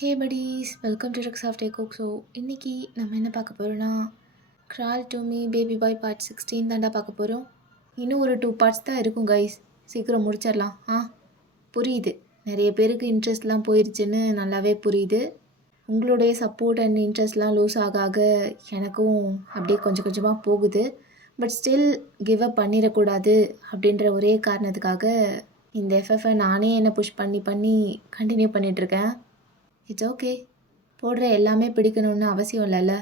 Hey buddies, welcome to Tricks of Take. So இன்னைக்கு நம்ம என்ன பார்க்க போகிறோன்னா crawl to me baby boy part 16 தாண்டா பார்க்க போகிறோம். இன்னும் ஒரு 2 பார்ட்ஸ் தான் இருக்கும் கைஸ், சீக்கிரம் முடிச்சிடலாம். புரியுது, நிறைய பேருக்கு இன்ட்ரெஸ்ட்லாம் போயிடுச்சுன்னு நல்லாவே புரியுது. உங்களுடைய சப்போர்ட் அண்ட் இன்ட்ரெஸ்ட்லாம் லூஸ் ஆக ஆக எனக்கும் அப்படியே கொஞ்சம் கொஞ்சமாக போகுது. பட் ஸ்டில் கிவ் அப் பண்ணிடக்கூடாது அப்படின்ற ஒரே காரணத்துக்காக இந்த எஃப்எஃப்ஐ நானே என்னை புஷ் பண்ணி பண்ணி கண்டினியூ பண்ணிகிட்ருக்கேன். இட்ஸ் ஓகே, போடுற எல்லாமே பிடிக்கணும்னு அவசியம் இல்லைல்ல.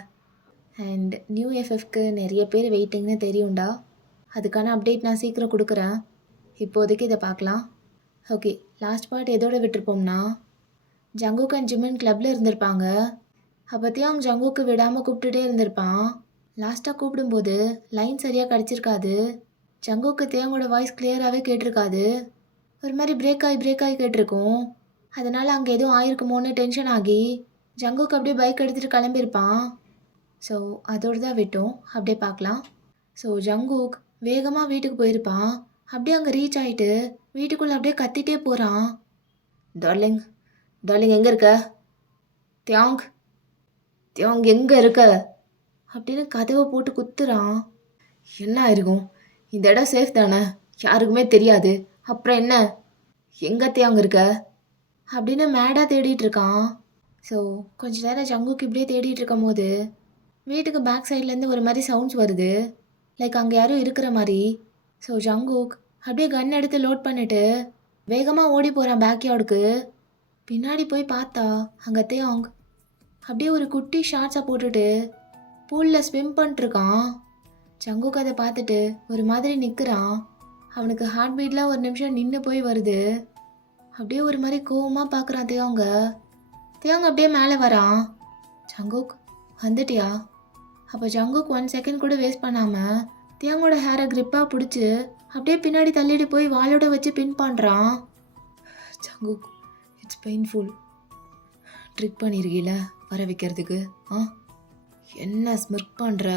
அண்ட் நியூ எஃப்எஃப்க்கு நிறைய பேர் வெயிட்டிங்னு தெரியும்டா. அதுக்கான அப்டேட் நான் சீக்கிரம் கொடுக்குறேன். இப்போதைக்கு இதை பார்க்கலாம். ஓகே, லாஸ்ட் பார்ட் எதோட விட்டுருப்போம்னா ஜங்குக் அண்ட் ஜிமின் கிளப்பில் இருந்திருப்பாங்க. அப்போத்தையும் அவங்க ஜங்குக்கு விடாமல் கூப்பிட்டுட்டே இருந்திருப்பான். லாஸ்ட்டாக கூப்பிடும்போது லைன் சரியாக கிடச்சிருக்காது. ஜங்குக்கு தேங்கோட வாய்ஸ் கிளியராகவே கேட்டிருக்காது. ஒரு மாதிரி பிரேக் ஆகி கேட்டிருக்கும். அதனால் அங்கே எதுவும் ஆயிருக்குமோன்னு டென்ஷன் ஆகி ஜங்குக்கு அப்படியே பைக் எடுத்துகிட்டு கிளம்பியிருப்பான். ஸோ அதோடு தான் விட்டோம். அப்படியே பார்க்கலாம். ஸோ ஜங்குக் வேகமாக வீட்டுக்கு போயிருப்பான். அப்படியே அங்கே ரீச் ஆகிட்டு வீட்டுக்குள்ளே அப்படியே கத்திட்டே போகிறான். டார்லிங் டார்லிங் எங்கே இருக்க? தியாங் தியாங் எங்கே இருக்க அப்படின்னு கதவை போட்டு குத்துறான். என்ன ஆயிருக்கும்? இந்த இடம் சேஃப் தானே, யாருக்குமே தெரியாது. அப்புறம் என்ன, எங்கே தியாங் இருக்க அப்படின்னு மேடாக தேடிட்டு இருக்கான். ஸோ கொஞ்ச நேரம் ஜங்குக்கு இப்படியே தேடிட்டு இருக்கும் போது வீட்டுக்கு பேக் சைட்லேருந்து ஒரு மாதிரி சவுண்ட்ஸ் வருது, லைக் அங்கே யாரும் இருக்கிற மாதிரி. ஸோ ஜங்குக் அப்படியே கன் எடுத்து லோட் பண்ணிட்டு வேகமாக ஓடி போகிறான் பேக்யார்டுக்கு. பின்னாடி போய் பார்த்தா அங்கே தேயாங் அப்படியே ஒரு குட்டி ஷார்ட்ஸை போட்டுட்டு பூலில் ஸ்விம் பண்ணிட்டுருக்கான். ஜங்குக் அதை பார்த்துட்டு ஒரு மாதிரி நிற்கிறான். அவனுக்கு ஹார்ட் பீட்லாம் ஒரு நிமிஷம் நின்று போய் வருது. அப்படியே ஒரு மாதிரி கோவமாக பார்க்குறான் தேயாங்க. அப்படியே மேலே வரான். ஜங்குக் வந்துட்டியா? அப்போ ஜங்குக் 1 செகண்ட் கூட வேஸ்ட் பண்ணாமல் தேயாங்கோட ஹேரை கிரிப்பாக பிடிச்சி அப்படியே பின்னாடி தள்ளிட்டு போய் வாளோட வச்சு பின் பண்ணுறான். Jungkook, it's painful. ட்ரிக் பண்ணியிருக்கீல வர வைக்கிறதுக்கு. என்ன ஸ்மிர்க் பண்ணுற?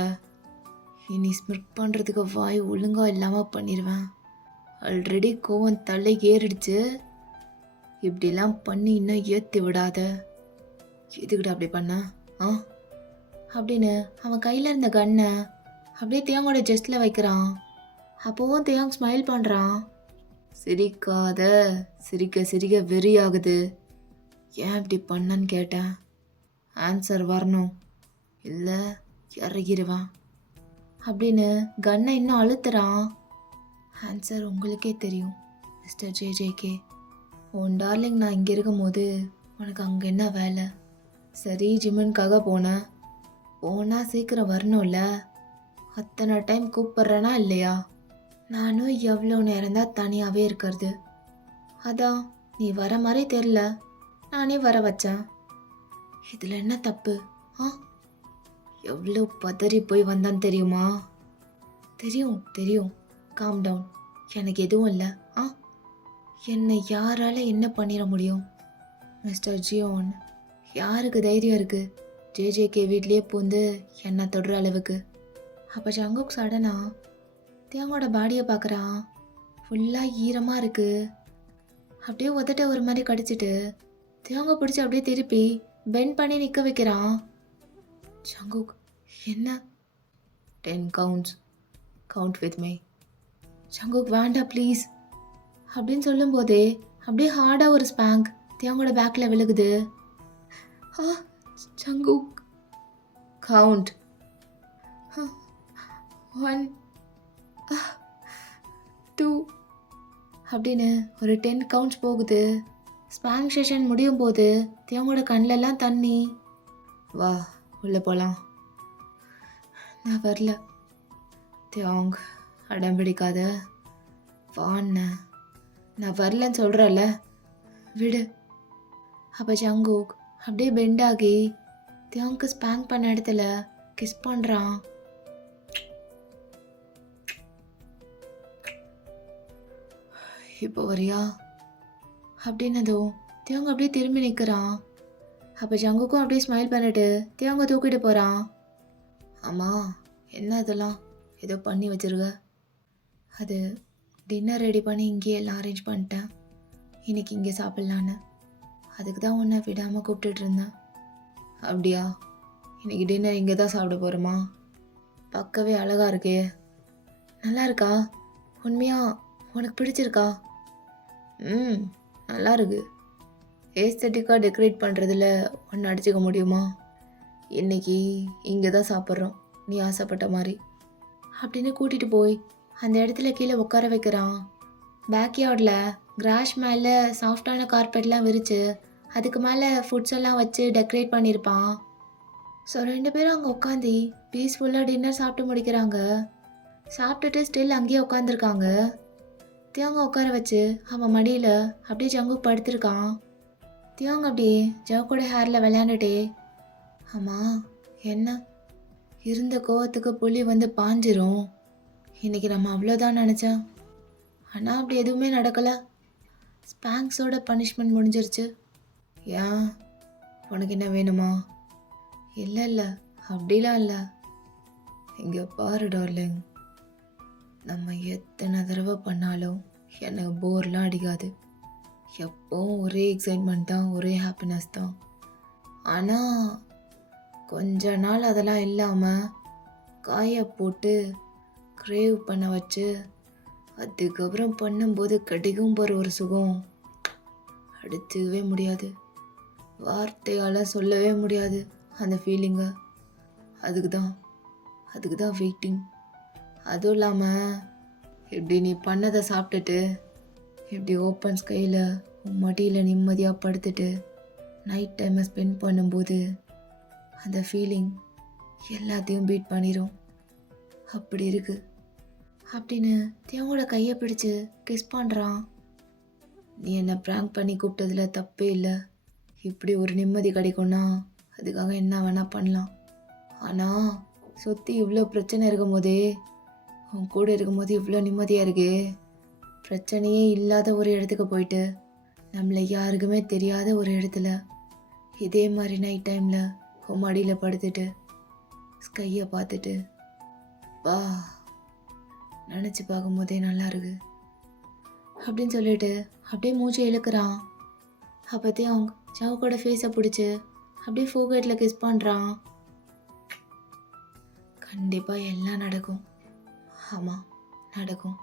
இனி ஸ்மிர்க் பண்ணுறதுக்கு வாய் ஒழுங்காக இல்லாமல் பண்ணிடுவேன். ஆல்ரெடி கோவம் தலை ஏறிடுச்சு. இப்படிலாம் பண்ணி இன்னும் ஏற்றி விடாத. எதுக்கிட்ட அப்படி பண்ண அப்படின்னு அவன் கையில் இருந்த கன்னை அப்படியே தேங்கோட ஜெஸ்டில் வைக்கிறான். அப்போவும் தேங் ஸ்மைல் பண்ணுறான். சிரிக்காத, சிரிக்க சிரிக்க வெறியாகுது. ஏன் இப்படி பண்ணன்னு கேட்டேன். ஆன்சர் வரணும், இல்லை இறங்கிடுவேன் அப்படின்னு கன்னை இன்னும் அழுத்துறான். ஆன்சர் உங்களுக்கே தெரியும் மிஸ்டர் ஜேஜேகே. உன் டார்லிங் நான் இங்கே இருக்கும்போது உனக்கு அங்கே என்ன வேலை? சரி ஜிம்முனுக்காக போனால் சீக்கிரம் வரணும்ல. அத்தனை டைம் கூப்பிட்றேனா இல்லையா? நானும் எவ்வளோ நேரம் தான் தனியாகவே இருக்கிறது. அதான் நீ வர மாதிரி தெரில, நானே வர வச்சேன். இதில் என்ன தப்பு? எவ்வளோ பதறி போய் வந்தான்னு தெரியுமா? தெரியும். காம் டவுன், எனக்கு எதுவும் இல்லை. என்னை யாரால என்ன பண்ணிட முடியும்? மிஸ்டர் ஜியோன், யாருக்கு தைரியம் இருக்குது ஜேஜேகே வீட்லேயே பூந்து என்னை தொடுற அளவுக்கு? அப்போ ஜங்குக் சடனாக தேங்கோட பாடியை பார்க்குறான். ஃபுல்லாக ஈரமாக இருக்குது. அப்படியே உதட்ட ஒரு மாதிரி கடிச்சிட்டு தேங்க பிடிச்சி அப்படியே திருப்பி பெண்ட் பண்ணி நிற்க வைக்கிறான். ஜங்குக், என்ன? 10 counts, count with me. Jungkook வேண்டாம் ப்ளீஸ் அப்படின்னு சொல்லும்போதே அப்படியே ஹார்டாக ஒரு ஸ்பேங்க் தேங்கோட பேக்கில் விழுகுது. Jungkook, count. 1 2 அப்படின்னு ஒரு 10 கவுண்ட்ஸ் போகுது. ஸ்பேங்க் செஷன் முடியும் போது தேங்கோட கண்ணிலெல்லாம் தண்ணி. வா உள்ளே போகலாம். நான் வரல. தேங் அடம் பிடிக்காத, வாண்ண. நான் வரலன்னு சொல்கிறல்ல, விடு. அப்போ ஜங்குக் அப்படியே பெண்டாகி தேங்க்கு ஸ்பேங்க் பண்ண இடத்துல கிஸ் பண்ணுறான். இப்போ வரியா அப்படின்னதும் தேங்க அப்படியே திரும்பி நிற்கிறான். அப்போ ஜங்குக்கும் அப்படியே ஸ்மைல் பண்ணிட்டு தேங்க தூக்கிட்டு போகிறான். ஆமாம், என்ன இதெல்லாம் ஏதோ பண்ணி வச்சிருக்க? அது டின்னர் ரெடி பண்ணி இங்கேயே எல்லாம் அரேஞ்ச் பண்ணிட்டேன். இன்னைக்கு இங்கே சாப்பிட்லான்னு. அதுக்கு தான் உன்னை விடாமல் கூப்பிட்டுட்டு இருந்தேன். அப்படியா? இன்னைக்கு டின்னர் இங்கே தான் சாப்பிட போகிறோமா? பார்க்கவே அழகா இருக்கே. நல்லா இருக்கா? உண்மையா உனக்கு பிடிச்சிருக்கா? ம், நல்லா இருக்கு. ஏஸ்தட்டிக்காக டெக்கரேட் பண்ணுறதுல ஒன்று அடிச்சுக்க முடியுமா? இன்னைக்கு இங்கே தான் சாப்பிட்றோம், நீ ஆசைப்பட்ட மாதிரி அப்படின்னு கூட்டிகிட்டு போய் அந்த இடத்துல கீழே உட்கார வைக்கிறான். பேக்யார்டில் கிராஷ் மேலே சாஃப்டான கார்பெட்லாம் விரித்து அதுக்கு மேலே ஃபுட்ஸ் எல்லாம் வச்சு டெக்கரேட் பண்ணியிருப்பான். ஸோ 2 பேரும் அங்கே உட்காந்து பீஸ்ஃபுல்லாக டின்னர் சாப்பிட்டு முடிக்கிறாங்க. சாப்பிட்டுட்டு ஸ்டில் அங்கேயே உட்காந்துருக்காங்க. தியோங்க உட்கார வச்சு அவன் மடியில் அப்படியே ஜங்கு படுத்திருக்கான். தியோங்க அப்படியே ஜவுக்கோட ஹேரில் விளையாண்டுட்டே, ஆமாம் என்ன, இருந்த கோவத்துக்கு புலி வந்து பாஞ்சிரும். இன்னைக்கு நம்ம அவ்வளோதான் நினச்சேன், ஆனால் அப்படி எதுவுமே நடக்கலை. ஸ்பாங்க்ஸோட பனிஷ்மெண்ட் முடிஞ்சிருச்சு. ஏன், உனக்கு என்ன வேணுமா? இல்லை இல்லை, அப்படிலாம் இல்லை. இங்கே பாரு டார்லிங், நம்ம எத்தனை தடவை பண்ணாலும் எனக்கு போர்லாம் அடிக்காது. எப்போவும் ஒரே எக்ஸைட்மெண்ட் தான், ஒரே ஹாப்பினஸ் தான். ஆனால் கொஞ்ச நாள் அதெல்லாம் இல்லாமல் காய போட்டு க்ரேவ் பண்ண வச்சு அதுக்கப்புறம் பண்ணும்போது கிடைக்கும் போகிற ஒரு சுகம் அடிச்சுக்கவே முடியாது. வார்த்தையால் சொல்லவே முடியாது அந்த ஃபீலிங்கை. அதுக்கு தான் வெயிட்டிங். அதுவும் இல்லாமல் இப்படி நீ பண்ணதை சாப்பிட்டுட்டு இப்படி ஓப்பன் ஸ்கையில் உன் மடியில் நிம்மதியாக படுத்துட்டு நைட் டைமை ஸ்பெண்ட் பண்ணும்போது அந்த ஃபீலிங் எல்லாத்தையும் பீட் பண்ணிடும். அப்படி இருக்கு அப்படின்னு தேவோட கையை பிடிச்சு கிஸ் பண்ணுறான். நீ என்னை ப்ராங்க் பண்ணி கூப்பிட்டதுல தப்பே இல்லை. இப்படி ஒரு நிம்மதி கிடைக்கும்னா அதுக்காக என்ன வேணால் பண்ணலாம். ஆனால் சுற்றி இவ்வளோ பிரச்சனை இருக்கும் போதே உன் கூட இருக்கும்போது இவ்வளோ நிம்மதியாக இருக்கே. பிரச்சனையே இல்லாத ஒரு இடத்துக்கு போயிட்டு நம்மளை யாருக்குமே தெரியாத ஒரு இடத்துல இதே மாதிரி நைட் டைமில் உன் மடியில் படுத்துட்டு ஸ்கையை பார்த்துட்டு வா, நினச்சி பார்க்கும்போதே நல்லா இருக்கு அப்படின்னு சொல்லிட்டு அப்படியே மூச்சை இழுக்கிறான். அப்போத்தையும் அவங்க ஜவுக்கோட ஃபேஸை பிடிச்சி அப்படியே ஃபோகேட்டில் கிஸ் பண்ணுறான். கண்டிப்பாக எல்லாம் நடக்கும். ஆமாம், நடக்கும்.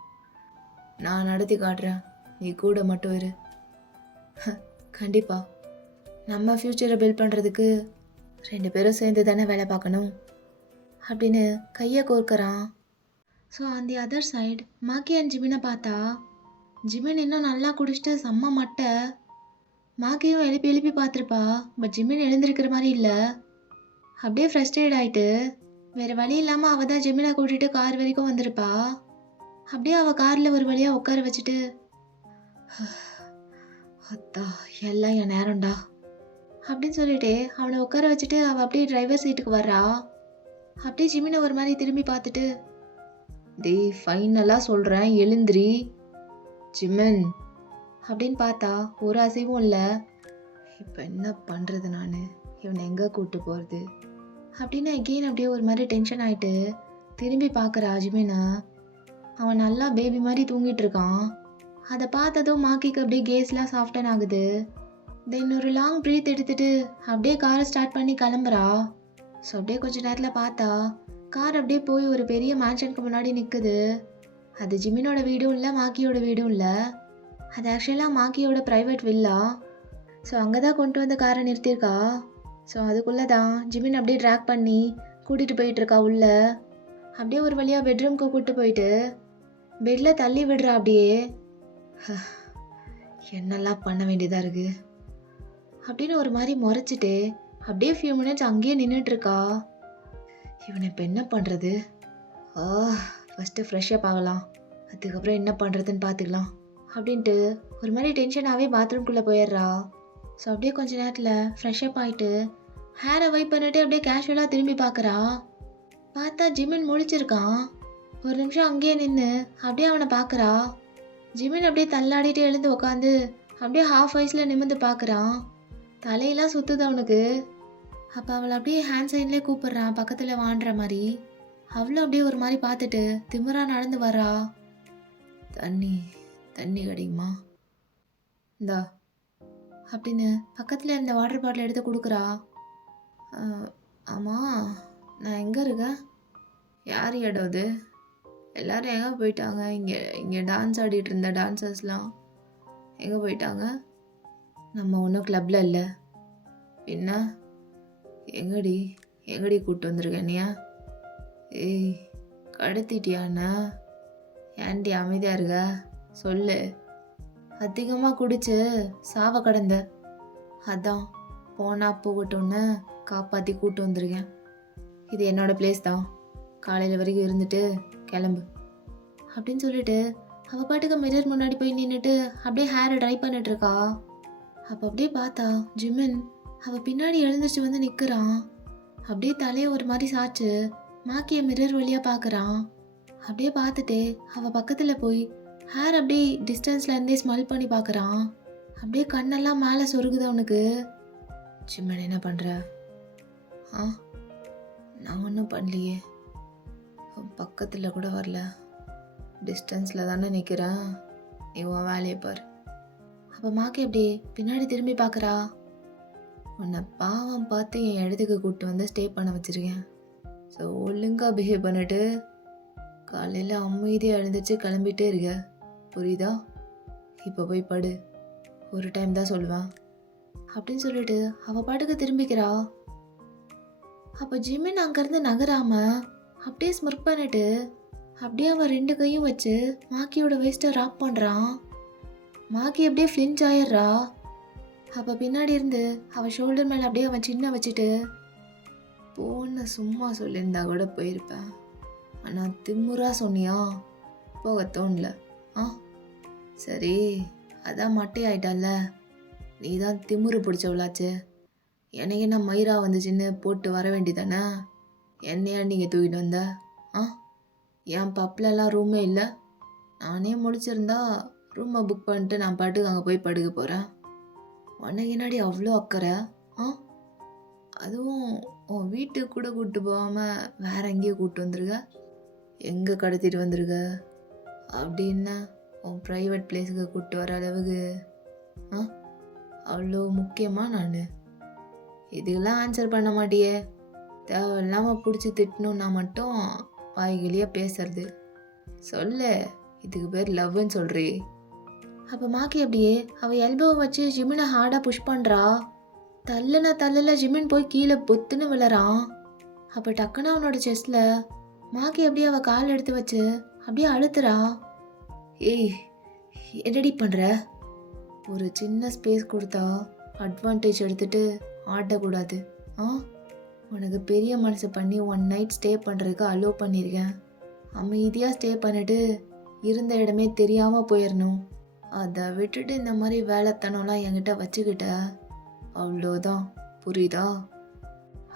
நான் நடத்தி காட்டுறேன், நீ கூட மட்டும் இரு. கண்டிப்பாக நம்ம ஃப்யூச்சரை பில்ட் பண்ணுறதுக்கு 2 பேரும் சேர்ந்து தானே வேலை பார்க்கணும் அப்படின்னு கையை கோர்க்குறான். ஸோ அந்த அதர் சைடு மாக்கி அண்ட் ஜிமினை பார்த்தா ஜிமின் இன்னும் நல்லா குடிச்சிட்டு செம்ம மட்டை. மாக்கியும் எழுப்பி எழுப்பி பார்த்துருப்பா, பட் ஜிமின் எழுந்திருக்கிற மாதிரி இல்லை. அப்படியே ஃப்ரஸ்ட்ரேட் ஆகிட்டு வேறு வழி இல்லாமல் அவள் தான் ஜிமினை கூட்டிகிட்டு கார் வரைக்கும் வந்திருப்பா. அப்படியே அவள் காரில் ஒரு வழியாக உட்கார வச்சுட்டு, அத்தா எல்லாம் என் நேரம்டா அப்படின்னு சொல்லிட்டு அவனை உட்கார வச்சுட்டு அவள் அப்படியே டிரைவர் சீட்டுக்கு வர்றா. அப்படியே ஜிமினை ஒரு மாதிரி திரும்பி பார்த்துட்டு, டேய் ஃபைனலாக சொல்கிறேன் எழுந்திரி ஜிமின் அப்படின்னு பார்த்தா ஒரு அசைவும் இல்லை. இப்போ என்ன பண்ணுறது, நான் இவனை எங்கே கூப்பிட்டு போகிறது அப்படின்னு அகெயின் அப்படியே ஒரு மாதிரி டென்ஷன் ஆகிட்டு திரும்பி பார்க்குறா ஜிமினை. அவன் நல்லா பேபி மாதிரி தூங்கிட்டு இருக்கான். அதை பார்த்ததும் மாக்கிக்கு அப்படியே கேஸ்லாம் சாஃப்டன் ஆகுது. தென் ஒரு லாங் ப்ரீத் எடுத்துட்டு அப்படியே காரை ஸ்டார்ட் பண்ணி கிளம்புறா. ஸோ அப்படியே கொஞ்ச நேரத்தில் பார்த்தா கார் அப்படியே போய் ஒரு பெரிய மேன்ஷனுக்கு முன்னாடி நிற்குது. அது ஜிமினோட வீடும் இல்லை, மாக்கியோட வீடும் இல்லை. அது ஆக்சுவலாக மாக்கியோட ப்ரைவேட் வில்லா. ஸோ அங்கே தான் கொண்டு வந்து காரை நிறுத்தியிருக்கா. ஸோ அதுக்குள்ளே தான் ஜிமின் அப்படியே ட்ராக் பண்ணி கூட்டிகிட்டு போயிட்டுருக்கா உள்ள. அப்படியே ஒரு வழியாக பெட்ரூம்க்கு கூப்பிட்டு போயிட்டு பெட்டில் தள்ளி விடுறா. அப்படியே என்னெல்லாம் பண்ண வேண்டியதாக இருக்குது அப்படின்னு ஒரு மாதிரி முறைச்சிட்டு அப்படியே ஃபியூ மினிட்ஸ் அங்கேயே நின்றுட்டுருக்கா. இவனை இப்போ என்ன பண்ணுறது? ஃபஸ்ட்டு ஃப்ரெஷ்ஷப் ஆகலாம், அதுக்கப்புறம் என்ன பண்ணுறதுன்னு பார்த்துக்கலாம் அப்படின்ட்டு ஒரு மாதிரி டென்ஷனாகவே பாத்ரூம்குள்ளே போயிடுறா. ஸோ அப்படியே கொஞ்ச நேரத்தில் ஃப்ரெஷ்ஷப் ஆகிட்டு ஹேரை வைப் பண்ணிட்டு அப்படியே கேஷுவலாக திரும்பி பார்க்குறா. பார்த்தா ஜிமின் முழிச்சிருக்கான். ஒரு நிமிஷம் அங்கேயே நின்று அப்படியே அவனை பார்க்குறா. ஜிமின் அப்படியே தள்ளாடிட்டு எழுந்து உட்காந்து அப்படியே ஹாஃப் வயசில் நிமிர்ந்து பார்க்குறான். தலையெல்லாம் சுற்றுது அவனுக்கு. அப்போ அவளை அப்படியே ஹேண்ட் சைட்லேயே கூப்பிட்றான் பக்கத்தில் வாண்டுற மாதிரி. அவளும் அப்படியே ஒரு மாதிரி பார்த்துட்டு திமிரா நடந்து வரா. தண்ணி கிடைக்குமா? இந்தா அப்படின்னு பக்கத்தில் இருந்த வாட்டர் பாட்டில் எடுத்து கொடுக்குறா. ஆமாம், நான் எங்கே இருக்கேன்? யார் இடம் இது? எல்லோரும் எங்கே போயிட்டாங்க? இங்கே டான்ஸ் ஆடிட்டு இருந்த டான்சர்ஸ்லாம் எங்கே போயிட்டாங்க? நம்ம ஒன்றும் கிளப்பில் இல்லை. என்ன எங்கடி எங்கடி கூப்பிட்டு வந்திருக்கேனியா? ஏய், கடத்திட்டியாண்ணா? ஏன்டி அமைதியாக இருக்க? சொல்லு. அதிகமாக குடிச்சு சாவ கடந்த, அதான் போனா போகட்டும்னு காப்பாற்றி கூப்பிட்டு வந்திருக்கேன். இது என்னோட பிளேஸ் தான், காலையில் வரைக்கும் இருந்துட்டு கிளம்பு அப்படின்னு சொல்லிட்டு அவள் பாட்டுக்கு மிரர் முன்னாடி போய் நின்றுட்டு அப்படியே ஹேரை ட்ரை பண்ணிட்டு இருக்கா. அப்போ அப்படியே பார்த்தா ஜிமின் அவள் பின்னாடி எழுந்திரிச்சு வந்து நிற்கிறான். அப்படியே தலையை ஒரு மாதிரி சாச்சு மாக்கிய மிரர் வழியாக பார்க்குறான். அப்படியே பார்த்துட்டு அவள் பக்கத்தில் போய் ஹேர் அப்படியே டிஸ்டன்ஸில் இருந்தே ஸ்மெல் பண்ணி பார்க்குறான். அப்படியே கண்ணெல்லாம் மேலே சொருகுது அவனுக்கு. ஜிமின் என்ன பண்ணுற? நான் ஒன்றும் பண்ணலையே, பக்கத்தில் கூட வரல, டிஸ்டன்ஸில் தானே நிற்கிறேன், நீ உன் வேலையை பார். அப்போ மாக்கி அப்படியே பின்னாடி திரும்பி பார்க்குறா. உன்னை பாவம் பார்த்து என் இடத்துக்கு கூப்பிட்டு வந்து ஸ்டே பண்ண வச்சுருக்கேன். ஸோ ஒழுங்காக பிஹேவ் பண்ணிட்டு காலையில் அமைதியாக எழுந்திரிச்சு கிளம்பிட்டே இருக்க, புரியுதா? இப்போ போய் படு, ஒரு டைம் தான் சொல்லுவேன் அப்படின்னு சொல்லிட்டு அவள் பாட்டுக்கு திரும்பிக்கிறா. அப்போ ஜிமின் அங்கேருந்து நகராம அப்படியே ஸ்மிர்க் பண்ணிட்டு அப்படியே அவன் 2 கையும் வச்சு மாக்கியோட வேஸ்ட்டை ராப் பண்ணுறான். மாக்கி அப்படியே ஃப்ளின்ச் ஆயிடுறா. அப்போ பின்னாடி இருந்து அவள் ஷோல்டர் மேலே அப்படியே அவன் சின்ன வச்சுட்டு, போன சும்மா சொல்லியிருந்தா கூட போயிருப்பேன், ஆனால் திமுறா சொன்னியா, போக தோணல. சரி, அதான் மட்டை ஆயிட்டால, நீ தான் திமுறு பிடிச்சவளாச்சு, எனக்கு என்ன மயிரா வந்துச்சுன்னு போட்டு வர வேண்டியதானே, என்னையா நீங்கள் தூக்கிட்டு வந்த? என் பப்லலாம் ரூமே இல்லை, நானே முடிச்சிருந்தா ரூமை புக் பண்ணிட்டு நான் பாட்டுக்கு அங்கே போய் படுக்க போகிறேன். உனக்கு என்னாடி அவ்வளோ அக்கறை? அதுவும் உன் வீட்டுக்கு கூட கூப்பிட்டு போகாமல் வேற எங்கேயோ கூப்பிட்டு வந்திருக்க, எங்கே கடத்திட்டு வந்திருக்க? அப்படின்னா உன் ப்ரைவேட் பிளேஸுக்கு கூப்பிட்டு வர அளவுக்கு அவ்வளோ முக்கியமாக நான்? இதுக்கெல்லாம் ஆன்சர் பண்ண மாட்டியே, தேவையில்லாமல் பிடிச்சி திட்டணுன்னா மட்டும் வாய்கிலியாக பேசுறது. சொல்லு, இதுக்கு பேர் லவ்னு சொல்கிறீ? அப்போ மாக்கி அப்படியே அவள் எல்போவை வச்சு ஜிமினை ஹார்டாக புஷ் பண்ணுறா. தள்ளுல ஜிமின் போய் கீழே பொத்துன்னு விழறான். அப்போ டக்குன்னு அவனோட செஸ்டில் மாக்கி அப்படியே அவள் கால் எடுத்து வச்சு அப்படியே அழுத்துறா. ஏய், என்னடி பண்ணுற? ஒரு சின்ன ஸ்பேஸ் கொடுத்தா அட்வான்டேஜ் எடுத்துட்டு ஆடக்கூடாது. உனக்கு பெரிய மனசு பண்ணி 1 நைட் ஸ்டே பண்ணுறதுக்கு அலோவ் பண்ணியிருக்கேன். அமைதியாக ஸ்டே பண்ணிட்டு இருந்த இடமே தெரியாமல் போயிடணும். அதை விட்டுட்டு இந்த மாதிரி வேலைத்தனம்லாம் என்கிட்ட வச்சுக்கிட்ட, அவ்வளோதான், புரியுதா?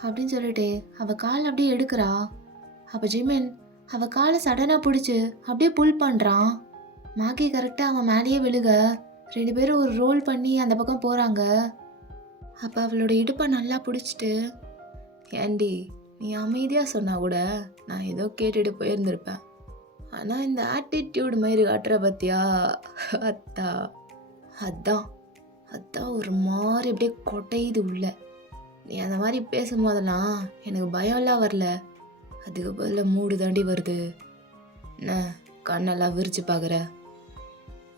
அப்படின்னு சொல்லிட்டு அவள் கால் அப்படியே எடுக்கிறா. அப்போ ஜிமின் அவள் காலை சடனாக பிடிச்சி அப்படியே புல் பண்ணுறான். மாக்கி கரெக்டாக அவன் மேலேயே விழுக 2 பேரும் ஒரு ரோல் பண்ணி அந்த பக்கம் போகிறாங்க. அப்போ அவளோட இடுப்பை நல்லா பிடிச்சிட்டு, ஏண்டி நீ அமைதியாக சொன்னா கூட நான் ஏதோ கேட்டுட்டு போயிருந்திருப்பேன், ஆனால் இந்த ஆட்டிடியூட் மாதிரி காட்டுற பத்தியா அத்தா, அதான் ஒரு மாதிரி அப்படியே கொட்டையுது உள்ள. நீ அந்த மாதிரி பேசும்போதெல்லாம் எனக்கு பயம்லாம் வரல, அதுக்கு பதில் மூடு தாண்டி வருது. என்ன கண்ணெல்லாம் விரிச்சு பார்க்குற?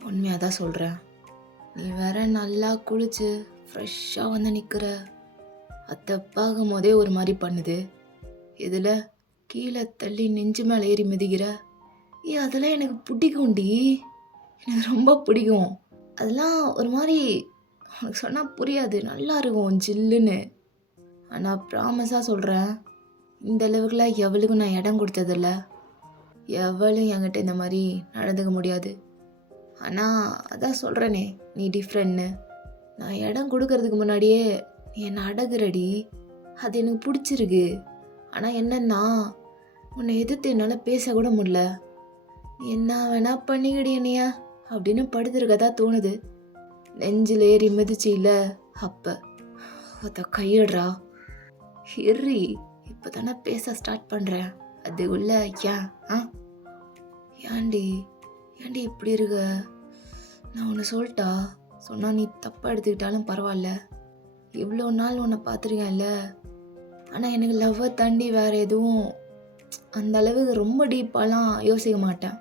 உண்மையாக தான் சொல்கிறேன், நீ வேற நல்லா குளிச்சு ஃப்ரெஷ்ஷாக வந்து நிற்கிற, அதை பார்க்கும் போதே ஒரு மாதிரி பண்ணுது. இதில் கீழே தள்ளி நெஞ்சு மேலே ஏறி மிதிக்கிற. அதெல்லாம் எனக்கு பிடிக்கும்டி, எனக்கு ரொம்ப பிடிக்கும். அதெல்லாம் ஒரு மாதிரி உனக்கு சொன்னால் புரியாது, நல்லா இருக்கும் ஜில்லுன்னு. ஆனால் ப்ராமிஸாக சொல்கிறேன், இந்த அளவுக்குலாம் எவளுக்கும் நான் இடம் கொடுத்ததில்ல, எவளும் என்கிட்ட இந்த மாதிரி நடந்துக்க முடியாது. ஆனால் அதான் சொல்கிறேனே, நீ டிஃப்ரெண்ட்னு. நான் இடம் கொடுக்கறதுக்கு முன்னாடியே நீ என்னை அடகுறடி, அது எனக்கு பிடிச்சிருக்கு. ஆனால் என்னன்னா, உன்னை எதிர்த்து என்னால் பேசக்கூட முடியல. நீ என்ன வேணா பண்ணிக்கிடி என்னையா அப்படின்னு படுத்துருக்கதா தோணுது. நெஞ்சில் ஏறி மிதிச்சு இல்லை, அப்போ ஒத்த கையிடுறா. ஹிர்ரி, இப்போ தானே பேச ஸ்டார்ட் பண்ணுறேன், அதுக்குள்ள ஏன்டி இப்படி இருக்க? நான் ஒன்று சொல்லிட்டா சொன்னால் நீ தப்பாக எடுத்துக்கிட்டாலும் பரவாயில்ல. இவ்வளோ நாள் உன்னை பார்த்துருக்கேன்ல. ஆனால் எனக்கு லவ்வை தாண்டி வேறு எதுவும் அந்த அளவுக்கு ரொம்ப டீப்பாலாம் யோசிக்க மாட்டேன்.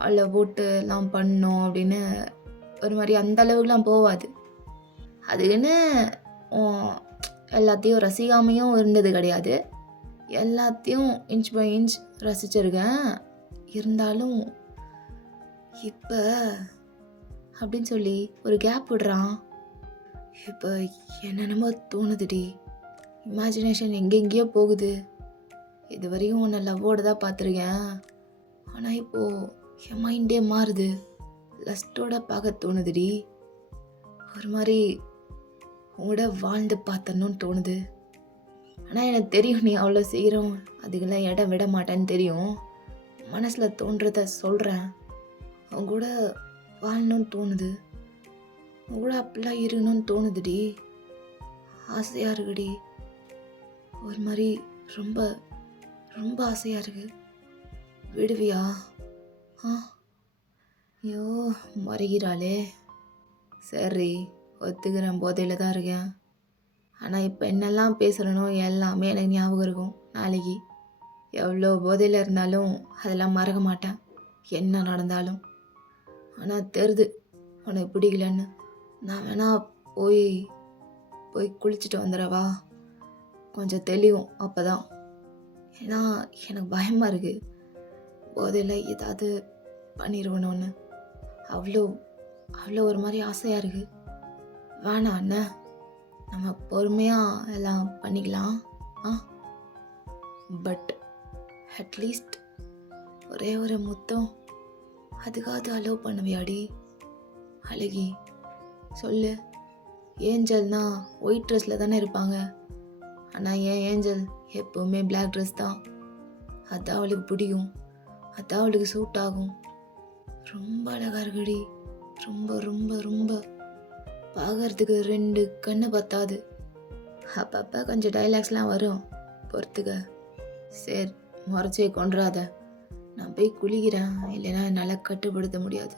அவளை போட்டு எல்லாம் பண்ணோம் அப்படின்னு ஒரு மாதிரி அந்த அளவுக்குலாம் போகாது. அதுக்குன்னு எல்லாத்தையும் ரசிக்காமையும் இருந்தது கிடையாது. எல்லாத்தையும் இன்ச் பை இன்ச் ரசிச்சிருக்கேன். இருந்தாலும் இப்போ அப்படின்னு சொல்லி ஒரு கேப் விடுறான். இப்போ என்னென்னமோ தோணுதுடி. இமேஜினேஷன் எங்கெங்கேயோ போகுது. இது வரையும் உன்னை லவ்வோடு தான் பார்த்துருக்கேன். ஆனால் இப்போது என் மைண்டே மாறுது. லஸ்ட்டோட பார்க்க தோணுதுடி. ஒரு மாதிரி உங்களோட வாழ்ந்து பார்த்தணும்னு தோணுது. ஆனால் எனக்கு தெரியும் நீ அவ்வளோ சீக்கிரம் அதுக்கெல்லாம் இடம் விட மாட்டேன்னு தெரியும். மனசில் தோன்றதை சொல்கிறேன். அவங்க கூட வாழணும்னு தோணுது. அவங்க கூட அப்படிலாம் இருக்கணும்னு தோணுதுடி. ஆசையாக இருக்குடி. ஒரு மாதிரி ரொம்ப ரொம்ப ஆசையாக இருக்கு. விடுவியா? ஐயோ மறைகிறாளே. சரி ஒத்துக்கிறேன், போதையில் தான் இருக்கேன். ஆனால் இப்போ என்னெல்லாம் பேசுகிறனோ எல்லாமே எனக்கு ஞாபகம் இருக்கும். நாளைக்கு எவ்வளோ போதையில் இருந்தாலும் அதெல்லாம் மறக்க மாட்டேன், என்ன நடந்தாலும். ஆனால் தெரியுது உனக்கு பிடிக்கலன்னு. நான் வேணா போய் குளிச்சுட்டு வந்துடவா? கொஞ்சம் தெளிவும் அப்போ தான். ஏன்னா எனக்கு பயமாக இருக்குது, போதையில் ஏதாவது பண்ணிடுவணும்னு. அவ்வளோ ஒரு மாதிரி ஆசையாக இருக்குது. வேணாம் அண்ணா, நம்ம பொறுமையாக எல்லாம் பண்ணிக்கலாம். பட் அட்லீஸ்ட் ஒரே ஒரு முத்தம் அதுக்காவது அலோவ் பண்ணுவியாடி? அழகி சொல்லு. ஏஞ்சல்னா ஒயிட் ட்ரெஸ்ஸில் தானே இருப்பாங்க. ஆனால் ஏன் ஏஞ்சல் எப்போவுமே பிளாக் ட்ரெஸ் தான். அதான் அவளுக்கு பிடிக்கும், அதான் அவளுக்கு சூட் ஆகும். ரொம்ப அழகாக இருக்குடி. ரொம்ப ரொம்ப ரொம்ப பார்க்கறதுக்கு 2 கண்ணு பத்தாது. அப்பப்போ கொஞ்சம் டைலாக்ஸ்லாம் வரும், பொறுத்துக்க. சரி முறைச்சே கொன்றாத. நான் போய் குளிக்கிறேன், இல்லைன்னா என்னால் கட்டுப்படுத்த முடியாது.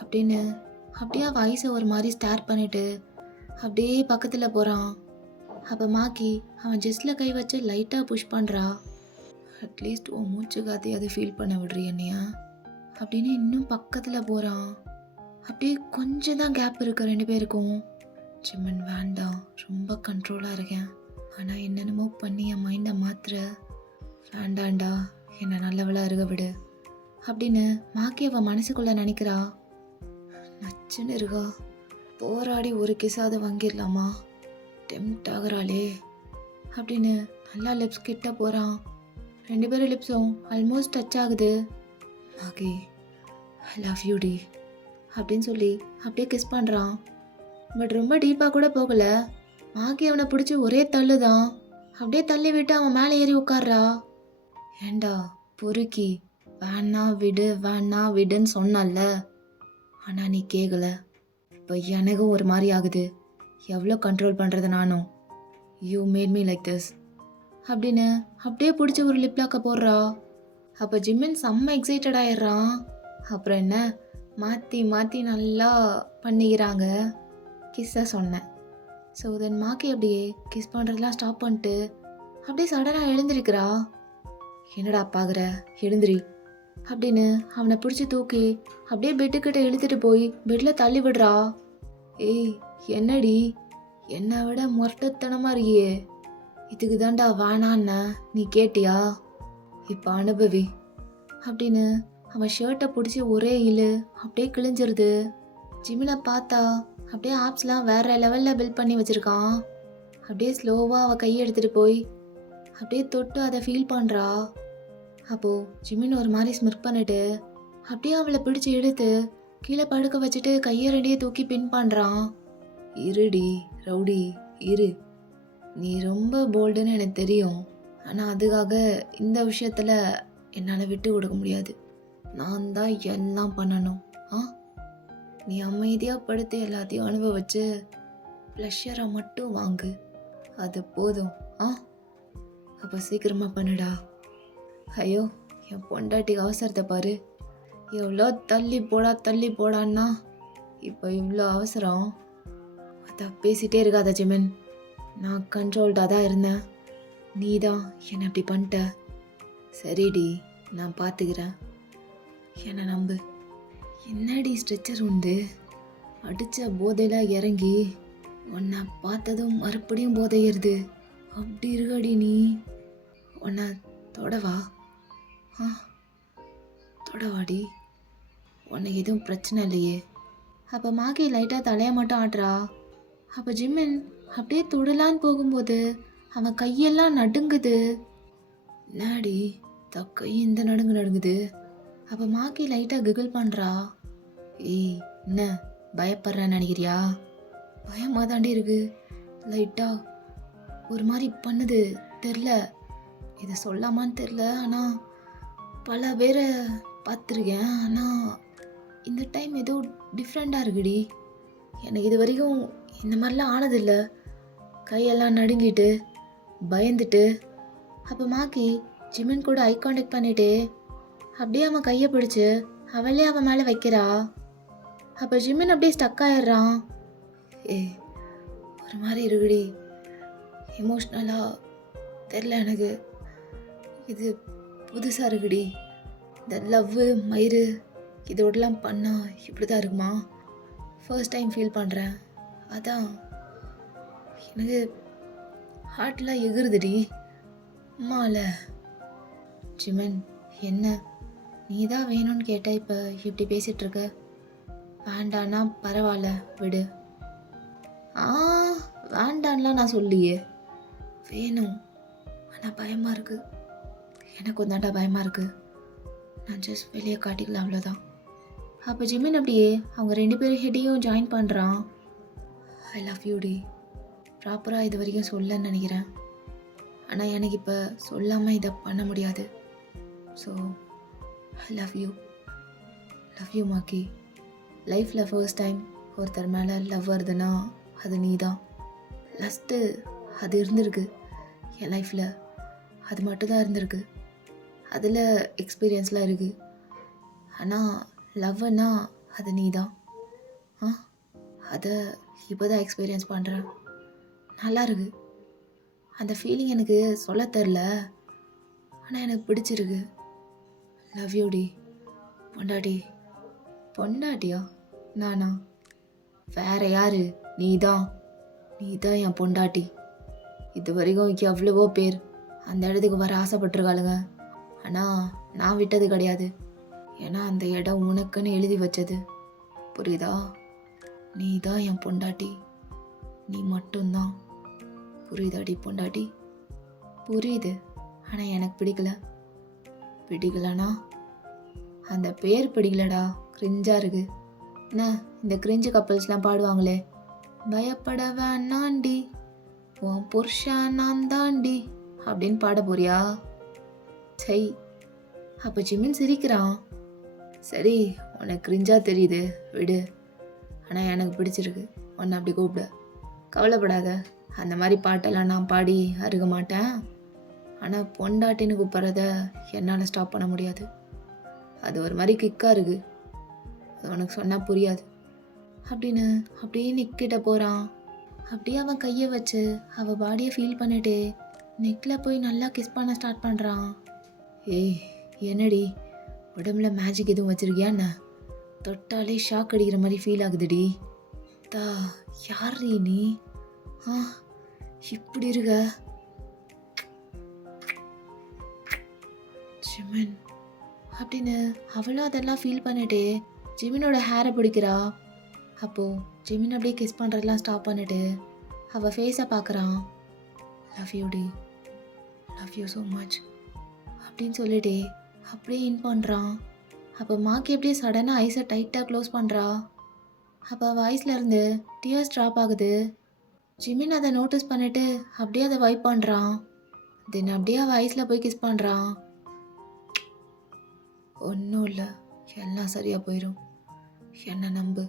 அப்படின்னு அப்படியே வயசை ஒரு மாதிரி ஸ்டார்ட் பண்ணிட்டு அப்படியே பக்கத்தில் போகிறான். அப்போ மாக்கி அவன் ஜெஸ்டில் கை வச்சு லைட்டாக புஷ் பண்ணுறா. அட்லீஸ்ட் உன் மூச்சு காத்தி அதை ஃபீல் பண்ண விடுறீ என்னையா அப்படின்னு இன்னும் பக்கத்தில் போகிறான். அப்படியே கொஞ்சம் தான் கேப் இருக்கு 2 பேருக்கும். ஜிம்மன் வேண்டாம், ரொம்ப கண்ட்ரோலாக இருக்கேன். ஆனால் என்னென்னமோ பண்ணி என் மைண்டை மாற்றுற. வேண்டாண்டா, என்னை நல்லவளாக இருக்க விடு அப்படின்னு மாக்கி அவன் மனசுக்குள்ளே நினைக்கிறா. நச்சுன்னு இருக்கா. போராடி ஒரு கிசாவது வாங்கிடலாமா? டெம்ட் ஆகுறாளே அப்படின்னு நல்லா லிப்ஸ் கிட்ட போகிறான். 2 பேரும் லிப்ஸும் ஆல்மோஸ்ட் டச் ஆகுது. மாக்கி ஐ லவ் யூ டி அப்படின்னு சொல்லி அப்படியே கிஸ் பண்ணுறான். பட் ரொம்ப டீப்பாக கூட போகலை. மாக்கி அவனை பிடிச்சி ஒரே தள்ளு தான். அப்படியே தள்ளி விட்டு அவன் மேலே ஏறி உட்கார்றா. ஏண்டா பொறுக்கி, வேணா விடுன்னு சொன்னல. ஆனால் நீ கேட்கல. இப்போ எனக்கும் ஒரு மாதிரி ஆகுது. எவ்வளோ கண்ட்ரோல் பண்ணுறது நானும். You made me like this அப்படின்னு அப்படியே பிடிச்சி ஒரு லிப்லாக்க போடுறா. அப்போ ஜிம்மின் செம்ம எக்ஸைட்டட் ஆயிடுறான். அப்புறம் என்ன, மாற்றி நல்லா பண்ணிக்கிறாங்க. கிஸ்ஸை சொன்னேன். ஸோ தென் மாக்கி அப்படியே கிஸ் பண்ணுறதுலாம் ஸ்டாப் பண்ணிட்டு அப்படியே சடனாக எழுந்திருக்கிறா. என்னடா பார்க்குற, எழுந்திரி அப்படின்னு அவனை பிடிச்சி தூக்கி அப்படியே பெட்டுக்கிட்ட இழுத்துட்டு போய் பெட்டில் தள்ளி விடுறா. ஏய் என்னடி, என்னை விட முரட்டத்தனமாக இருக்கியே. இதுக்கு தாண்டா வேணான்ன, நீ கேட்டியா? இப்போ அனுபவி அப்படின்னு அவன் ஷர்ட்டை பிடிச்சி ஒரே இழு அப்படியே கிழிஞ்சிருது. ஜிம்மினை பார்த்தா அப்படியே ஆப்ஸ்லாம் வேற லெவலில் பில்ட் பண்ணி வச்சுருக்கான். அப்படியே ஸ்லோவாக அவள் கையை எடுத்துகிட்டு போய் அப்படியே தொட்டு அதை ஃபீல் பண்ணுறா. அப்போது ஜிம்மின் ஒரு மாதிரி ஸ்மிர்க் பண்ணிட்டு அப்படியே அவளை பிடிச்சி இழுத்து கீழே படுக்க வச்சுட்டு கையை 2 தூக்கி பின் பண்ணுறான். இருடி ரவுடி இரு, நீ ரொம்ப போல்டுன்னு எனக்கு தெரியும். ஆனால் அதுக்காக இந்த விஷயத்தில் என்னால் விட்டு கொடுக்க முடியாது. நான் தான் எல்லாம் பண்ணணும். நீ அமைதியாக படுத்து எல்லாத்தையும் அனுபவிச்சு ப்ளஷரை மட்டும் வாங்கு, அது போதும். அப்போ சீக்கிரமாக பண்ணுடா. ஐயோ என் பொண்டாட்டிக்கு அவசரத்தை பாரு. எவ்வளோ தள்ளி போடான்னா இப்போ இவ்வளோ அவசரம்? அதான் பேசிகிட்டே இருக்காத ஜிமின். நான் கண்ட்ரோல்டாக தான் இருந்தேன். நீ தான் என்னை அப்படி பண்ணிட்ட. சரிடி, நான் பார்த்துக்கிறேன். என்னை நம்பு. என்னடி ஸ்ட்ரெச்சர் உண்டு? அடித்த போதையில் இறங்கி உன்னை பார்த்ததும் மறுபடியும் போதை ஏறுது. அப்படி இருக்கடி நீ. உன்னை தொடவா? ஆ, தொடவாடி. உனக்கு எதுவும் பிரச்சனை இல்லையே? அப்போ மாகி லைட்டாக தலையை மட்டும் ஆட்டுறா. அப்போ ஜிமின் அப்படியே தொடலான்னு போகும்போது அவன் கையெல்லாம் நடுங்குது. என்னாடி கை இந்த நடுங்குது. அப்போ மாகி லைட்டாக கிகிள் பண்ணுறா. ஏய், என்ன பயப்படுறேன்னு நினைக்கிறியா? பயமாக தாண்டி இருக்கு. லைட்டாக ஒரு மாதிரி பண்ணுது. தெரில, இதை சொல்லாமான்னு தெரில. ஆனால் பல பேரை பார்த்துருக்கேன். ஆனால் இந்த டைம் ஏதோ டிஃப்ரெண்ட்டாக இருக்குடி. எனக்கு இது வரைக்கும் இந்த மாதிரிலாம் ஆனதில்லை. கையெல்லாம் நடுங்கிட்டு பயந்துட்டு. அப்போ மாக்கி ஜிமின் கூட ஐ கான்டாக்ட் பண்ணிட்டு அப்படியே அவன் கையை பிடிச்சி அவளே அவன் மேலே வைக்கிறா. அப்போ ஜிமின் அப்படியே ஸ்டக் ஆயிடுறான். ஒரு மாதிரி இருக்குடி. எமோஷ்னலாக தெரில எனக்கு. இது புதுசாக இருக்குடி. இந்த லவ்வு மயிறு இதோடலாம் பண்ணால் இப்படி தான் இருக்குமா? ஃபர்ஸ்ட் டைம் ஃபீல் பண்ணுறேன். அதான் எனக்கு ஹார்ட்லாம் எகுறுதுடி. அம்மால. ஜிமின், என்ன நீ தான் வேணும்னு கேட்ட, இப்போ இப்படி பேசிகிட்ருக்க? வேண்டான்னா பரவாயில்ல விடு. வேண்டான்லாம் நான் சொல்லியே. வேணும், ஆனால் பயமாக இருக்குது. எனக்கும் தாண்டா பயமாக இருக்குது. நான் ஜஸ்ட் வெளியே காட்டிக்கலாம், அவ்வளோதான். அப்போ ஜிமின் அப்படியே அவங்க 2 பேரும் ஹெட்டையும் ஜாயின் பண்ணுறான். ஐ லவ் யூ டி. ப்ராப்பராக இது வரைக்கும் சொல்லன்னு நினைக்கிறேன். ஆனால் எனக்கு இப்போ சொல்லாமல் இதை பண்ண முடியாது. So I love you. Love you Makki. லைஃப்பில் ஃபர்ஸ்ட் டைம் ஒருத்தர் மேலே லவ் வருதுன்னா அது நீ தான். லாஸ்ட்டு அது இருந்திருக்கு என் லைஃப்பில். அது மட்டும்தான் இருந்திருக்கு. அதில் எக்ஸ்பீரியன்ஸ்லாம் இருக்குது. ஆனால் லவ்னா அது நீ தான். அதை இப்போ தான் எக்ஸ்பீரியன்ஸ் பண்ணுறேன். நல்லா இருக்கு. அந்த ஃபீலிங் எனக்கு சொல்ல தெரில. ஆனால் எனக்கு பிடிச்சிருக்கு. லவ் யூ டி. பொண்டாட்டி. பொண்டாட்டியா? நானா? வேற யாரு? நீ தான் என் பொண்டாட்டி. இது வரைக்கும் எவ்வளவோ பேர் அந்த இடத்துக்கு வர ஆசைப்பட்டிருக்காளுங்க. ஆனால் நான் விட்டது கிடையாது. ஏன்னா அந்த இடம் உனக்குன்னு எழுதி வச்சது. புரியுதா? நீ தான் என் பொண்டாட்டி. நீ மட்டும்தான். புரியுதாடி பொண்டாட்டி? புரியுது. ஆனால் எனக்கு பிடிக்கலனா அந்த பேர் பிடிக்கலடா. கிரிஞ்சாக இருக்கு. என்ன இந்த கிரிஞ்சு கப்பல்ஸ்லாம் பாடுவாங்களே, பயப்பட வேணாண்டி உன் புருஷன் நான் தாண்டி அப்படின்னு பாட போறியா? சை. அப்போ ஜிமின் சிரிக்கிறான். சரி, உனக்கு கிரிஞ்சா தெரியுது, விடு. ஆனால் எனக்கு பிடிச்சிருக்கு. உன்னை அப்படி கூப்பிட. கவலைப்படாத, அந்த மாதிரி பாட்டெல்லாம் நான் பாடி அருக மாட்டேன். ஆனால் பொண்டாட்டின்னு கூப்பிட்றத என்னால் ஸ்டாப் பண்ண முடியாது. அது ஒரு மாதிரி கிக்காக இருக்குது. அது உனக்கு சொன்னால் புரியாது அப்படின்னு அப்படியே நிக்கிட்ட போகிறான். அப்படியே அவன் கையை வச்சு அவள் பாடியை ஃபீல் பண்ணிட்டு நெக்கில் போய் நல்லா கிஸ் பண்ண ஸ்டார்ட் பண்ணுறான். ஏய், என்னடி உடம்புல மேஜிக் எதுவும் வச்சுருக்கியா என்ன? தொட்டாலே ஷாக் அடிக்கிற மாதிரி ஃபீல் ஆகுதுடி. யார் நீ? இப்படி இருக்க? ஜிமின் அப்படின்னு அவளும் அதெல்லாம் ஃபீல் பண்ணிட்டு ஜிமினோட ஹேரை பிடிக்கிறா. அப்போது ஜிமின் அப்படியே கிஸ் பண்ணுறதெல்லாம் ஸ்டாப் பண்ணிட்டு அவள் ஃபேஸை பார்க்குறான். லவ் யூ டி. லவ் யூ ஸோ மச் அப்படின்னு சொல்லிட்டு அப்படியே இன் பண்ணுறான். அப்போ மாக்கி அப்படியே சடனாக ஐஸை டைட்டாக க்ளோஸ் பண்ணுறா. அப்போ வாய்ஸ்லேருந்து டியர்ஸ் ட்ராப் ஆகுது. ஜிமின் அதை நோட்டீஸ் பண்ணிவிட்டு அப்படியே அதை வைப் பண்ணுறான். தென் அப்படியே அவள் ஐஸில் போய் கிஸ் பண்ணுறான். ஒன்றும் இல்லை, எல்லாம் சரியாக போயிடும், என்ன நம்பு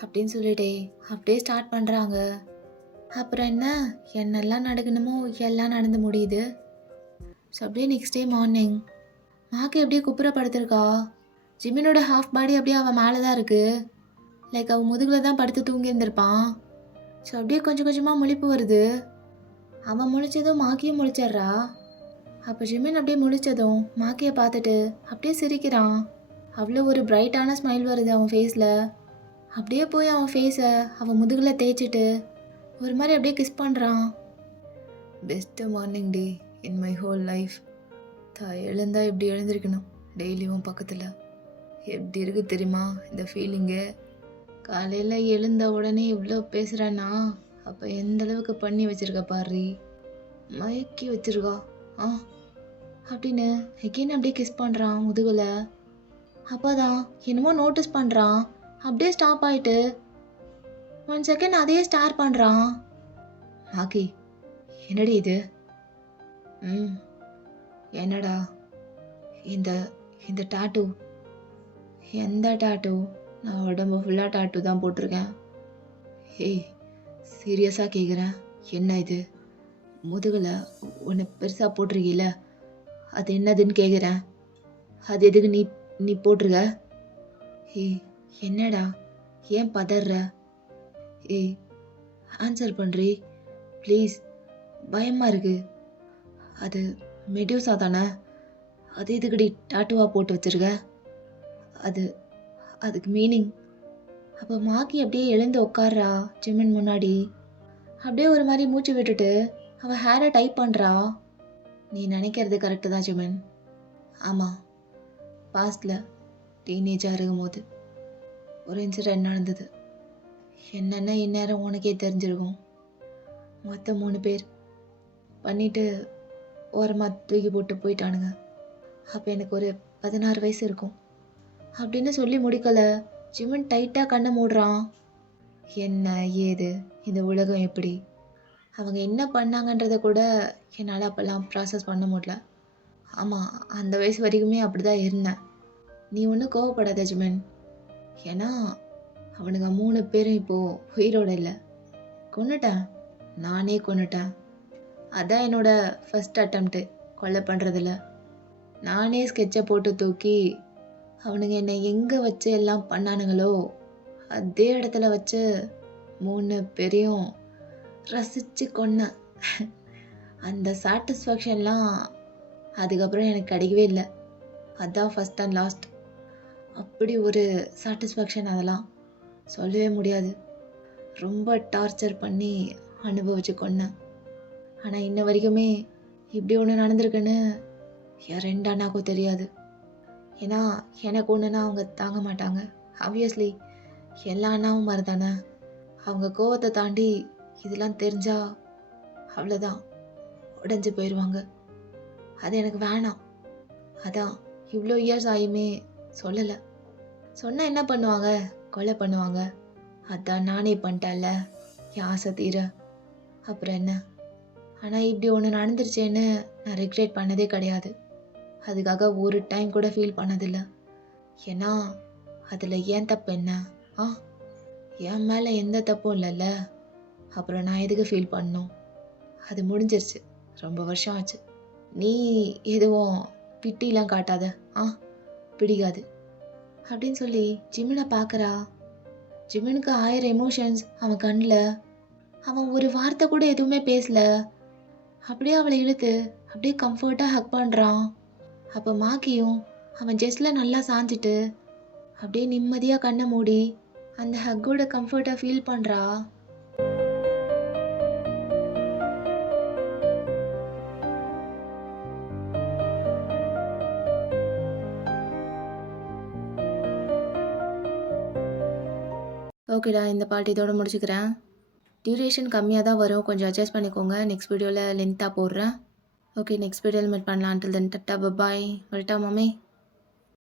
அப்படின்னு சொல்லிட்டே அப்படியே ஸ்டார்ட் பண்ணுறாங்க. அப்புறம் என்னெல்லாம் நடக்கணுமோ எல்லாம் நடந்து முடியுது. ஸோ அப்படியே நெக்ஸ்ட் டே மார்னிங் மாக்கி அப்படியே குப்புற படுத்திருக்கா. ஜிமினோட ஹாஃப் பாடி அப்படியே அவள் மேலே தான் இருக்குது. லைக் அவன் முதுகில் தான் படுத்து தூங்கியிருந்திருப்பான். ஸோ அப்படியே கொஞ்சம் கொஞ்சமாக முழிப்பு வருது. அவன் முழிச்சதும் மாக்கியும் முழிச்சிட்றா. அப்போ ஜிமின் அப்படியே முழிச்சதும் மாக்கியை பார்த்துட்டு அப்படியே சிரிக்கிறான். அவ்வளோ ஒரு பிரைட்டான ஸ்மைல் வருது அவன் ஃபேஸில். அப்படியே போய் அவன் ஃபேஸை அவன் முதுகில் தேய்ச்சிட்டு ஒரு மாதிரி அப்படியே கிஸ் பண்ணுறான். Best morning day in my whole life. எழுந்தா இப்படி எழுந்திருக்கணும் டெய்லியும் பக்கத்தில். எப்படி இருக்கு தெரியுமா இந்த ஃபீலிங்கு? காலையில் எழுந்த உடனே இவ்வளோ பேசுகிறேன்னா அப்போ எந்த அளவுக்கு பண்ணி வச்சிருக்க பாரு, மயக்கி வச்சிருக்கா. அப்படின்னு எகெயின் அப்படியே கிஸ் பண்ணுறான் முதுகில். அப்போ தான் என்னமோ நோட்டீஸ் பண்ணுறான். அப்படியே ஸ்டாப் ஆகிட்டு 1 செகண்ட் அதையே ஸ்டார் பண்ணுறான். மாக்கி, என்னடி இது? என்னடா இந்த இந்த டாட்டூ? எந்த டாட்டூ? நான் உடம்பு ஃபுல்லாக டாட்டூ தான் போட்டிருக்கேன். ஏய், சீரியஸாக கேட்குறேன், என்ன இது? முதுகில் ஒன்று பெருசாக போட்டிருக்கீல, அது என்னதுன்னு கேட்குறேன். அது எதுக்கு நீ நீ போட்டிருக்க? ஏய், என்னடா, ஏன் பதற? ஏய், ஆன்சர் பண்ணுறி ப்ளீஸ், பயமாக இருக்கு. அது மெடியூசா தானே? அது எதுக்குடி டாட்டூவாக போட்டு வச்சிருக்க? அதுக்கு மீனிங். அப்போ மாக்கி அப்படியே எழுந்து உட்கார்றா ஜிமின் முன்னாடி. அப்படியே ஒரு மாதிரி மூச்சு விட்டுட்டு அவள் ஹேரை டைப் பண்ணுறா. நீ நினைக்கிறது கரெக்டு தான் ஜிமின். ஆமாம், பாஸ்டில் டீனேஜாக இருக்கும்போது ஒரு இன்சிடென்ட் நடந்தது. என்னென்ன இந்நேரம் உனக்கே தெரிஞ்சிருக்கும். மொத்தம் 3 பேர் பண்ணிட்டு ஓரமாக தூக்கி போட்டு போயிட்டானுங்க. அப்போ எனக்கு ஒரு 16 வயசு இருக்கும். அப்படின்னு சொல்லி முடிக்கல, ஜிமின் டைட்டாக கண்ணை மூடுறான். என்ன ஏது இந்த உலகம் எப்படி, அவங்க என்ன பண்ணாங்கன்றதை கூட என்னால் அப்போல்லாம் ப்ராசஸ் பண்ண முடியல. ஆமாம், அந்த வயசு வரைக்குமே அப்படி தான் இருந்தேன். நீ ஒன்றும் கோவப்படாத ஜிமின். ஏன்னா அவனுங்க 3 பேரும் இப்போது உயிரோடு இல்லை. கொன்னுட்டேன், நானே கொன்னுட்டேன். அதான் என்னோட ஃபஸ்ட் அட்டம்ப்ட்டு கொலை பண்ணுறதில்ல. நானே ஸ்கெட்சை போட்டு தூக்கி அவனுங்க என்னை எங்கே வச்சு எல்லாம் பண்ணானுங்களோ அதே இடத்துல வச்சு 3 பேரையும் ரசித்து கொன்னேன். அந்த சாட்டிஸ்ஃபேக்ஷன்லாம் அதுக்கப்புறம் எனக்கு கிடைக்கவே இல்லை. அதுதான் ஃபஸ்ட் அண்ட் லாஸ்ட். அப்படி ஒரு சாட்டிஸ்ஃபேக்ஷன், அதெல்லாம் சொல்லவே முடியாது. ரொம்ப டார்ச்சர் பண்ணி அனுபவிச்சு கொன்னேன். ஆனால் இன்ன வரைக்குமே இப்படி ஒன்று நடந்திருக்குன்னு என் 2 அண்ணாக்கும் தெரியாது. ஏன்னா எனக்கு ஒன்றுனா அவங்க தாங்க மாட்டாங்க. ஆப்வியஸ்லி எல்லா அண்ணாவும் மாதிரி தானே. அவங்க கோவத்தை தாண்டி இதெல்லாம் தெரிஞ்சா அவ்வளோதான், உடஞ்சி போயிடுவாங்க. அது எனக்கு வேணாம். அதான் இவ்வளோ இயர்ஸ் ஆகியுமே சொல்லலை. சொன்னால் என்ன பண்ணுவாங்க? கொலை பண்ணுவாங்க. அதான் நானே பண்ணிட்டேன்ல, என் ஆசை தீர. அப்புறம் என்ன? ஆனால் இப்படி ஒன்று நடந்துருச்சேன்னு நான் ரெக்ரெட் பண்ணதே கிடையாது. அதுக்காக ஒரு டைம் கூட ஃபீல் பண்ணதில்லை. ஏன்னா அதில் ஏன் தப்பு என்ன? என் மேலே எந்த தப்பும் இல்லைல்ல. அப்புறம் நான் எதுக்கு ஃபீல் பண்ணணும்? அது முடிஞ்சிருச்சு, ரொம்ப வருஷம் ஆச்சு. நீ எதுவும் பிட்டிலாம் காட்டாத, பிடிக்காது அப்படின்னு சொல்லி ஜிமினை பார்க்குறா. ஜிமினுக்கு 1000 எமோஷன்ஸ் அவன் கண்ணில். அவன் ஒரு வார்த்தை கூட எதுவுமே பேசல. அப்படியே அவளை இழுத்து அப்படியே கம்ஃபர்ட்டாக ஹக் பண்ணுறான். அப்போ மாக்கியும் அவன் ஜெஸ்டில் நல்லா சாஞ்சிட்டு அப்படியே நிம்மதியாக கண்ணை மூடி அந்த ஹக்கோட கம்ஃபர்ட்டை ஃபீல் பண்ணுறா. ஓகேடா, இந்த பாட்டு இதோட முடிச்சுக்கிறேன். டியூரேஷன் கம்மியாக தான் வரும், கொஞ்சம் அட்ஜஸ்ட் பண்ணிக்கோங்க. நெக்ஸ்ட் வீடியோவில் லென்த்தாக போடுறேன். ஓகே, நெக்ஸ்ட் வீடியோவில் மீட் பண்ணலாம். until then tata, bye bye. வரட்டா மாமே?